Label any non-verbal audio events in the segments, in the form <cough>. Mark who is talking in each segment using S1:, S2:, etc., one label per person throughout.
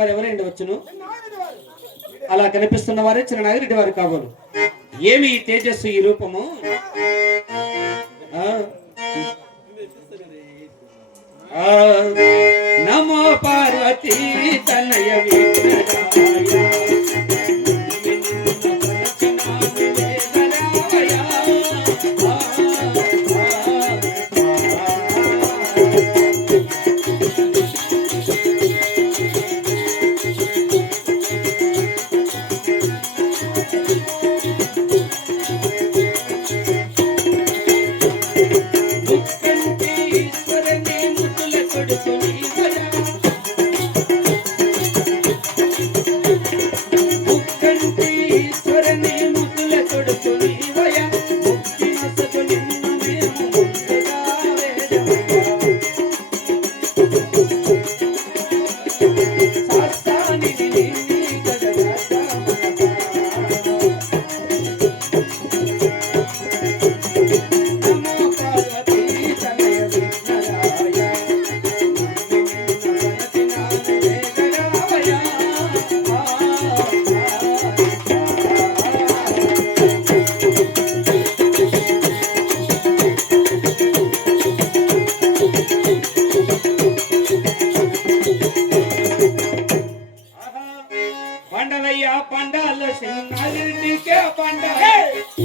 S1: వారు ఎవరైంది వచ్చును? అలా కనిపిస్తున్న వారే చిన్న నాగిరెడ్డి వారు కాబోలు. ఏమి ఈ తేజస్సు ఈ రూపము? నమో పార్వతీ తనయ విఘ్నరాయ.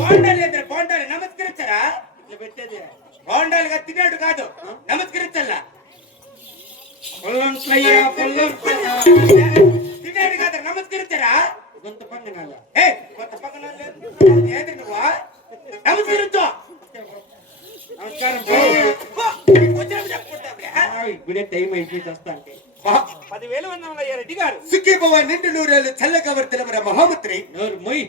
S2: బాండాలు ఏంద్ర బాండాలు నమస్కరించరా?
S1: ఇట్లా పెట్టేది.
S2: బాండాలుగా తినేడు కాదు. నమస్కరించల్లా?
S1: పొల్లంట్లయ్యా పొల్లంట్లయ్యా
S2: తినేడు కాదు నమస్కరించరా?
S1: గొంత పంగనాల
S2: ఏ కొత్త పక్కన ఏది నువ్వా? నమస్కరించు.
S1: నమస్కారం. ఇప్పుడే టైం అయిపోయి వస్తా అంటే.
S2: పదివేలు ఉన్నామయ్యా రెడ్డి గారు. సుఖీభవ నిండు నూరేళ్ళు చల్లగా వర్తిలమర మహామంత్రి
S1: నోరు మొయ్?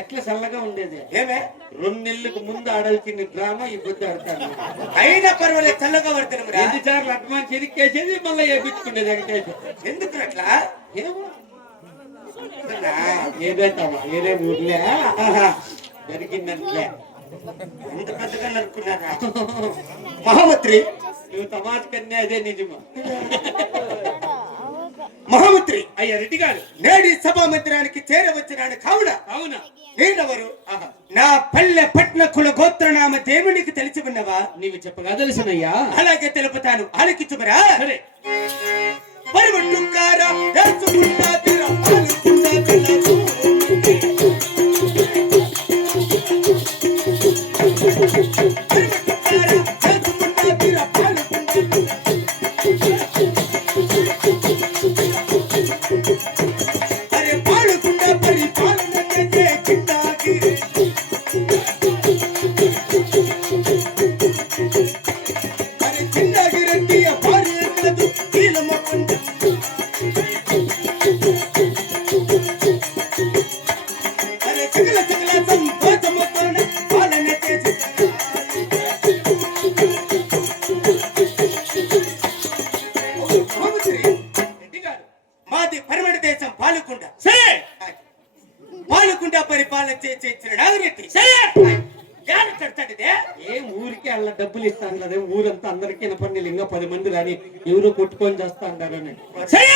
S1: ఎట్లా చల్లగా ఉండేది?
S2: ఏమే?
S1: రెండు నెలలకు ముందు ఆడాల్సిన డ్రామా ఈ బుద్ధి ఆడతాను.
S2: అయినా పర్వాలేదు చల్లగా వర్తిలమరా
S1: ఎన్ని సార్లు అడ్వాన్స్ చిరికేసేది మళ్ళీ వేపించుకునేది వెంకటేశ్వర
S2: ఎందుకు అట్లా?
S1: ఏమో. ఏదేతావా ఏదే ఊర్లే? జరిగిందంటే
S2: ఎంత పెద్దగా నరుకున్నారా మహామంత్రి
S1: నువ్వు తమాష్ కన్నే అదే నిజమా
S2: మహామంత్రి
S1: అయ్యా రెడ్డి గారు
S2: నేడి సభా మందిరానికి చేరవచ్చినాడు కావున
S1: అవునా
S2: నేనెవరు నా పల్లె పట్న కుల గోత్రనామ దేవునికి తెలిసి ఉన్నవా
S1: నీవు చెప్పగా తెలుసునయ్యా
S2: అలాగే తెలుపుతాను ఆలకించుమరా
S1: సరే
S2: పరిమట్టుకారా
S1: ఇంకా పది మంది రాని ఎవరో కొట్టుకొని చేస్తా అంటారని
S2: సరే!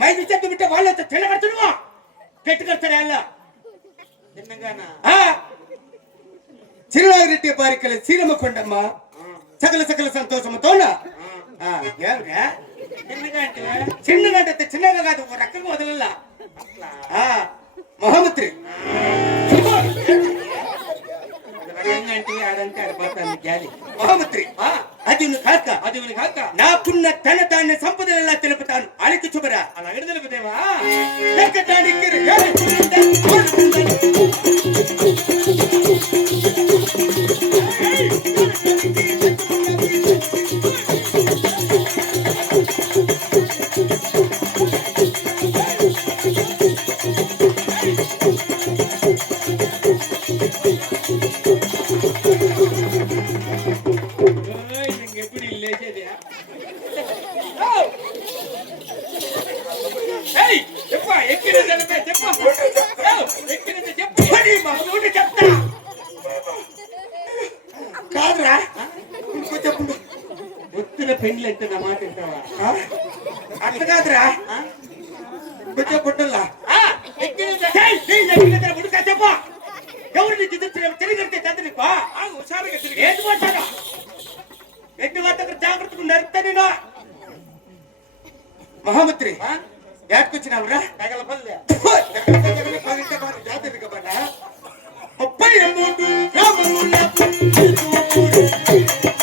S2: మైదు చెప్పి బిట్టే వాళ్ళతో తెల్లబడుతున్నావా అలా?
S1: చిన్నగానా
S2: చిరునాగిరెడ్డి బారికల సీరమ్మ కొండమ్మ సకల సకల సంతోషముతో
S1: చిన్నగా అంటే
S2: చిన్నగా కాదు ఒక రకంగా వదలలా. మహామంత్రి.
S1: రకంగా అంటే ఆడంటే ఆడిపోతాను గ్యాలి
S2: అది కాక
S1: అది కాక
S2: నాకున్న తన తాన్ని సంపదలలా తెలుపుతాను అలికి చూపరా
S1: అలాగే తెలుపుదేవా
S2: ఎక్కడానికి రేగుతుండే కాదురా. ఇంకో చెప్పు
S1: ఒత్తిన పెండ్లు అంటే నా మాట వింటావా?
S2: ఆ? అట్లా కాదురా. పుట్టల్లా
S1: ఆ, ఎక్కినదా?
S2: చెప్ప. ఎవరిని తిరిగి చంద్ర నీకు.
S1: ఆ, హుషారుగా తిరిగి.
S2: ఏంటి మాట్లాడా? ఎట్టి మాత్రం జాగ్రత్తగా నడుపుతా నేను. మహామంత్రి
S1: ఆ?
S2: యాడ్కొచ్చినావురా
S1: తగలపల్లె.
S2: ముప్పై మూడు Thank you.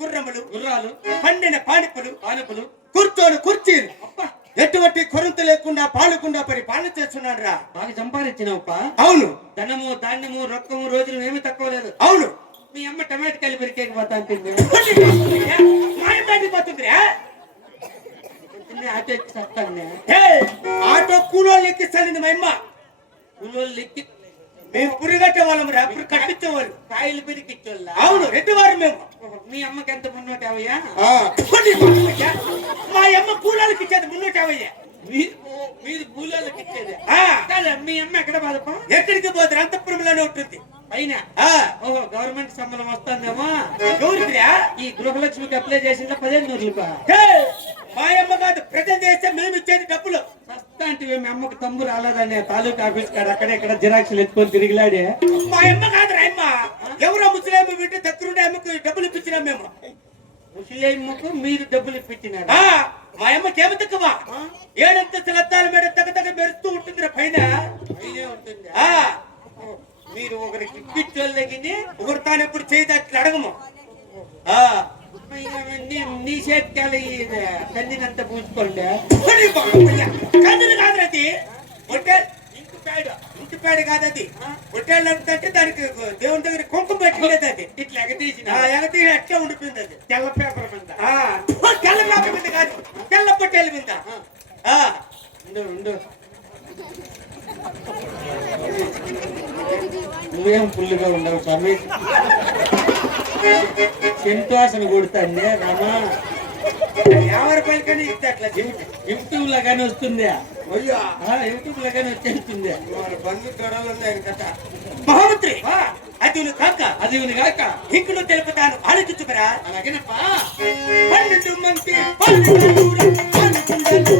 S2: గుర్రములు
S1: గుర్రాలు
S2: పండిన పానుపులు
S1: పానుపులు
S2: కూర్చొని కుర్చీలు ఎటువంటి కొరంత లేకుండా పాలకుండా పరిపాలన చేస్తున్నాడు రా
S1: బాగా సంపాదించినావుపా.
S2: అవును.
S1: ధనము ధాన్యము రొక్కము రోజులు ఏమి తక్కువ లేదు.
S2: అవును.
S1: మీ అమ్మ టమాటకాయలు పెరికేకి పోతా అంటుంది. ఆటో
S2: ఆటో కూలోళ్ళు ఎక్కిస్తానండి మా అమ్మ.
S1: కూలోళ్ళు ఎక్కి
S2: మేము పురిగట్టే వాళ్ళం రా పురి కట్టించేవాళ్ళు
S1: కాయలు పెరికిచ్చోళ్ళ?
S2: అవును రెడ్డి వారు మేము
S1: మీ అమ్మకి ఎంత మున్నోటి
S2: పోనీ మా అమ్మ కూలోళ్ళకి ఇచ్చేది మున్నూట యాభయ్య
S1: మీరు కూలోళ్ళకి ఇచ్చేది? మీ అమ్మ ఎక్కడ బాధపా?
S2: ఎక్కడికి పోతారు అంతపురంలోనే ఉంటుంది.
S1: పైన
S2: ఆ,
S1: ఓహో గవర్నమెంట్ సంబంధం వస్తుందేమో?
S2: ఎవరికిరా
S1: ఈ గృహలక్ష్మికి అప్లై చేసిందా పదిహేను నూరులుపా
S2: ఏయ్, మా అమ్మ కాదు ప్రజెంట్ చేస్తే మేము ఇచ్చేది డబ్బులు
S1: సస్తా అంటే మీ అమ్మకు తమ్ము రాలేదనే తాలూకా ఆఫీస్ కాడ అక్కడెక్కడ జిరాక్స్లు ఎత్తుకొని తిరిగిలాడే.
S2: మా అమ్మ కాదురా అమ్మ. ఎవరో ముసలేమో వింటే దగ్గరుండే అమ్మకు డబ్బులు ఇప్పించినాం మేము.
S1: ముసలేమ్మకు మీరు డబ్బులు ఇప్పించినారా?
S2: మా అమ్మకి ఏమి తక్కువ? ఏడంతస్తుల అద్దాల మీద తగ్గ తగ్గ మెరుస్తూ ఉంటుంది పైన.
S1: ఉంటుంది? మీరు ఒకరికి ఇప్పించోళ్ళకి
S2: ఒకరు తాను ఎప్పుడు చేయదు అట్లా అడగము
S1: నీ చేతికాలి కందినంత పూసుకోండి.
S2: కందులు కాదురా అది.
S1: పేడ.
S2: ఇంటి పేడ కాదు అది హోటల్ అంటే దానికి దేవుని దగ్గర కుంకుమ పెట్టలేదు అది <laughs>
S1: ఇట్లా ఎగతీసిన
S2: ఆ ఎగతి అట్లా ఉండిపోయింది అది
S1: తెల్ల పేపర్ మీద.
S2: తెల్ల పేపర్ మీద కాదు. తెల్ల పొట్టేల మీద. ఆ,
S1: ఉండు ఉండు. నువ్వేం ఫుల్గా ఉండవు స్వామి. సంతోషం కొడుతుంది రామా
S2: యాభై రూపాయలు కానీ ఇస్తే అట్లా జీవితం
S1: యూట్యూబ్ లాగానే వస్తుంది?
S2: అయ్యా
S1: యూట్యూబ్ లాగానే వచ్చేస్తుంది.
S2: మన బంధు గొడవలు ఉన్నాయి కథ మహామంత్రి అది కాక
S1: అది కాక
S2: ఇంకులు తెలుపుతాను. ఆలోచించుకురా
S1: అలాగేనప్పా.
S2: పన్నెండు మంది పన్నెండు పన్నెండు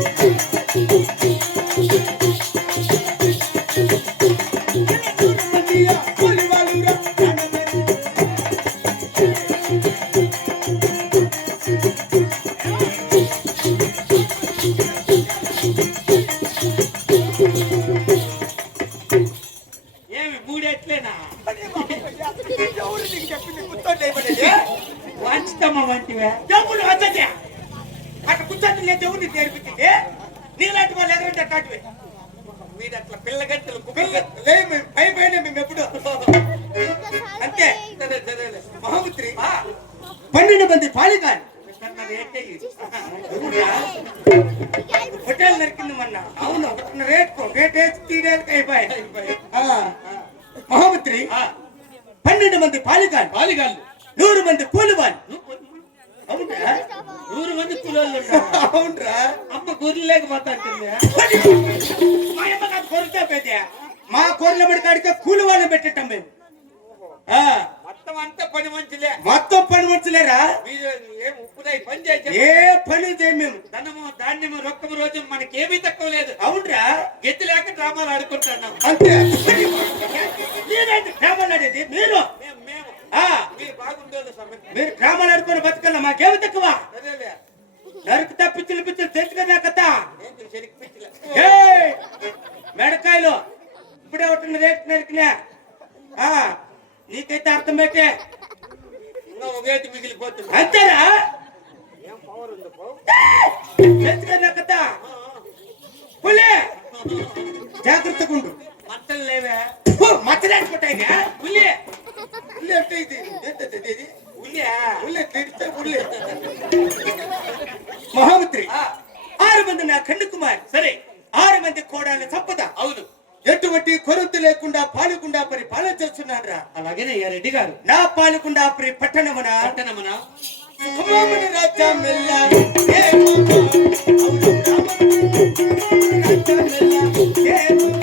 S1: వాంచుతామా వంటివే
S2: డబ్బులు వద్దదే అక్కడ కూర్చొని లేదు ఎవరు నీకు నేర్పించింది నీలాంటి వాళ్ళు ఎవరంటే అట్లాంటివి
S1: మీరు అట్లా పిల్లగట్టలు
S2: పిల్ల లే మేము పై పైన మేము ఎప్పుడు అంతే
S1: సరే సరేలే
S2: మహామంత్రి పన్నెండు మంది పాలికాని
S1: కన్నది ఏంటయ్యి?
S2: హోటల్ నరికింది మొన్న అవును ఒకటిన్న రేట్ రేట్ వేసి తీరేళ్ళకి అయిపోయాయి ఆ, మహామంత్రి
S1: ఆ,
S2: పన్నెండు మంది పాలికాని
S1: బాలిగాళ్ళు
S2: నూరు మంది కూలివాని అవునరా
S1: నూరు మంది కూలోళ్ళు ఉన్నారు.
S2: అవునరా
S1: అమ్మ
S2: మా బడి కాడికే కూలి వాళ్ళని పెట్టేటాం మేము. ఆ,
S1: మొత్తం అంతా పని మంచిలే
S2: మొత్తం పని
S1: మీరు ఏం పని
S2: మేము.
S1: ధనము ధాన్యము రొక్కము రోజు మనకేమీ తక్కువ లేదు.
S2: అవునరా?
S1: గెత్తి లేక డ్రామాలు ఆడుకుంటున్నాం.
S2: అంతే. ఆడేది? మీరు?
S1: మీరు బాగుండేది సమయం.
S2: మీరు గ్రామాలు ఆడుకొని బతకల్లా మాకేమి తక్కువ?
S1: సరేలే
S2: నరుకు తప్పించులు పిచ్చులు తెలుసు కదా కథ
S1: పిచ్చిలే!
S2: మెడకాయలు. ఇప్పుడే ఒకటి రేట్ నరికినా. ఆ, నీకైతే అర్థం పెట్టే
S3: ఒక వేతి మిగిలిపోతుంది పో.
S2: తెలుసుకున్నా కదా పులే! జాగ్రత్తగా ఉండు.
S3: మట్టలు లేవే.
S2: మచ్చలేసుకుంటాయినా
S3: ఉల్లి
S2: ఉల్లి అంటే ఇది? ఏంటది ఇది? ఇది?
S3: ఉల్లి
S2: ఉల్లి తిడితే ఉల్లి మహామంత్రి ఆరు మంది నా కన్ను కుమార్
S3: సరే
S2: ఆరు మంది కోడాల సంపద
S3: అవును
S2: ఎటువంటి కొరత లేకుండా పాలకుండా పరిపాలన చేస్తున్నాడు రా
S1: అలాగేనయ్యా రెడ్డి గారు
S2: నా పాలకుండా పరి పట్టణమున
S3: పట్టణమున
S2: రాజ్యం మెల్ల ఏ మామ, అవును రామని రాజ్యం మెల్ల ఏ